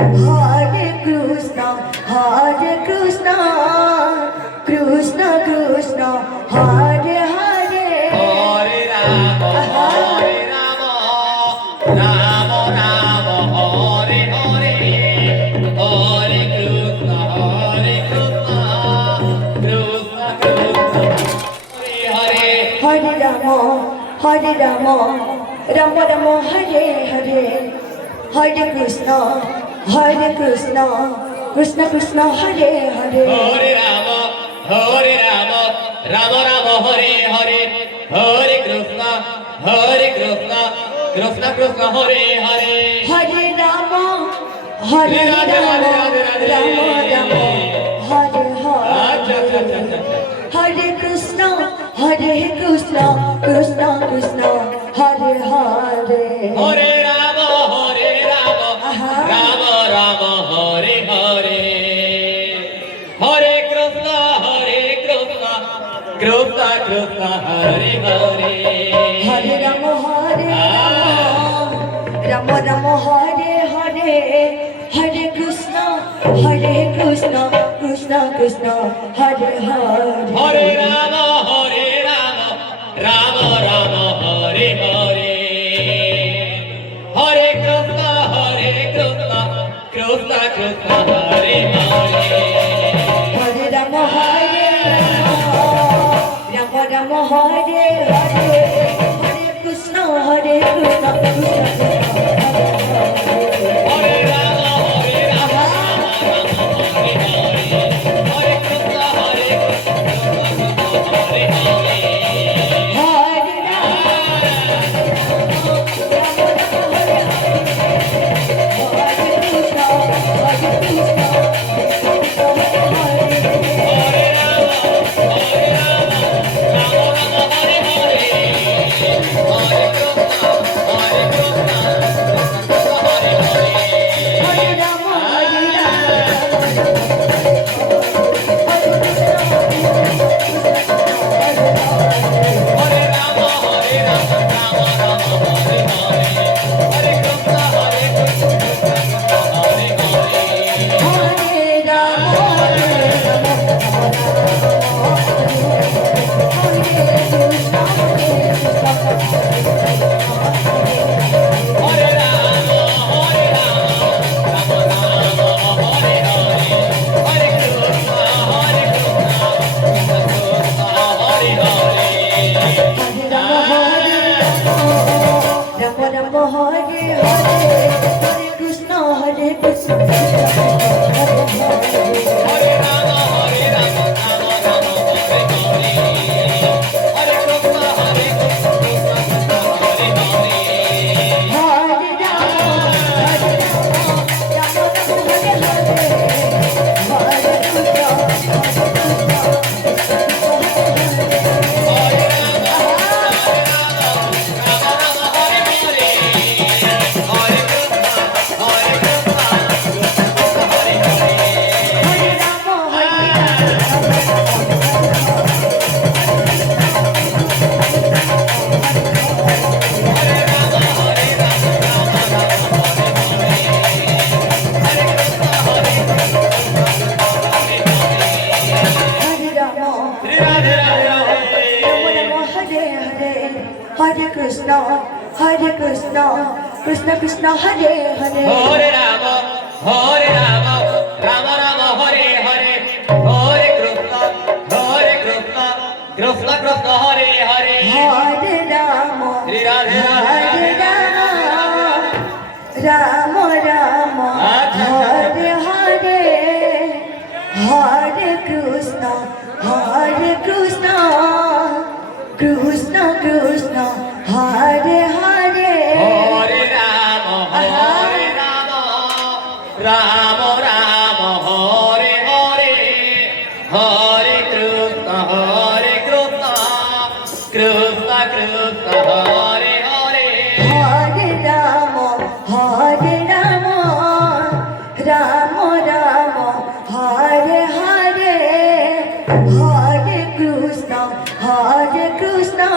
Hare Krishna, Krishna Krishna, Hare Hare, Hare Rama, Hare Rama, Rama Rama, Hare Hare, Hare Krishna, Krishna Krishna, Hare Hare. Hare Rama, Rama Rama, Hare Hare, Hare Krishna, Krishna Krishna, Hare Hare. Hare Rama, Rama Rama, Hare Hare, Hare Krishna, Krishna Krishna, Hare Hare. Hare Rama, Radhe, Radhe, Radhe, Rama Radhe. Rama, Hare আচ্ছা আচ্ছা আচ্ছা Hare. আচ্ছা। Hare Krishna, Krishna Krishna, Hare Hare. হরে রাম, রাম রাম, হরে হরে, হরে Krishna, Krishna Krishna, Hare Hare. Hare Rama, Rama Rama, Hare Hare, Hare Krishna, Krishna Krishna, Hare Hare. হরে রাম, রাম রাম, হরে হরে, হরে Krishna, Krishna Krishna, Hare Hare. Hare Rama, Rama Rama, Hare Hare, Hare Krishna, Krishna Krishna, হরে রাম, রাম রাম, হরে হরে, হরে Krishna, Hare Hare. Hare Rama, Hare Krishna, Krishna হরে রাম, রাম রাম, হরে হরে, হরে Krishna, Hare Hare. Hare Rama, Hare হরে রাম, রাম রাম, হরে হরে, হরে কৃষ্ণ, হরে হরে। হরে রাম, রাম রাম, হরে হরে, হরে কৃষ্ণ, কৃষ্ণ কৃষ্ণ, হরে হরে। হরে রাম, রাম রাম, হরে হরে, হরে কৃষ্ণ, কৃষ্ণ কৃষ্ণ, হরে হরে। হরে রাম, রাম রাম, হরে হরে, হরে Krishna, Hare Hare. Radhe Radhe Radhe. Hare Krishna, Krishna Krishna, Hare Hare. হরে রাম, রাম রাম, হরে হরে, হরে Krishna, Krishna Krishna, Hare Hare. Hare Rama, Shri Radhe Radhe Hare Radhe. Rama, Rama Hare Hare, Hare Krishna, Krishna Krishna, Hare Hare. হরে রাম, রাম রাম, হরে হরে, হরে Krishna, Krishna Krishna, Hare Hare. Hare Rama, Rama Rama, Hare Hare, Hare Krishna,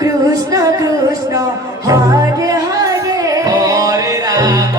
Krishna Krishna, Hare Hare. হরে রাম,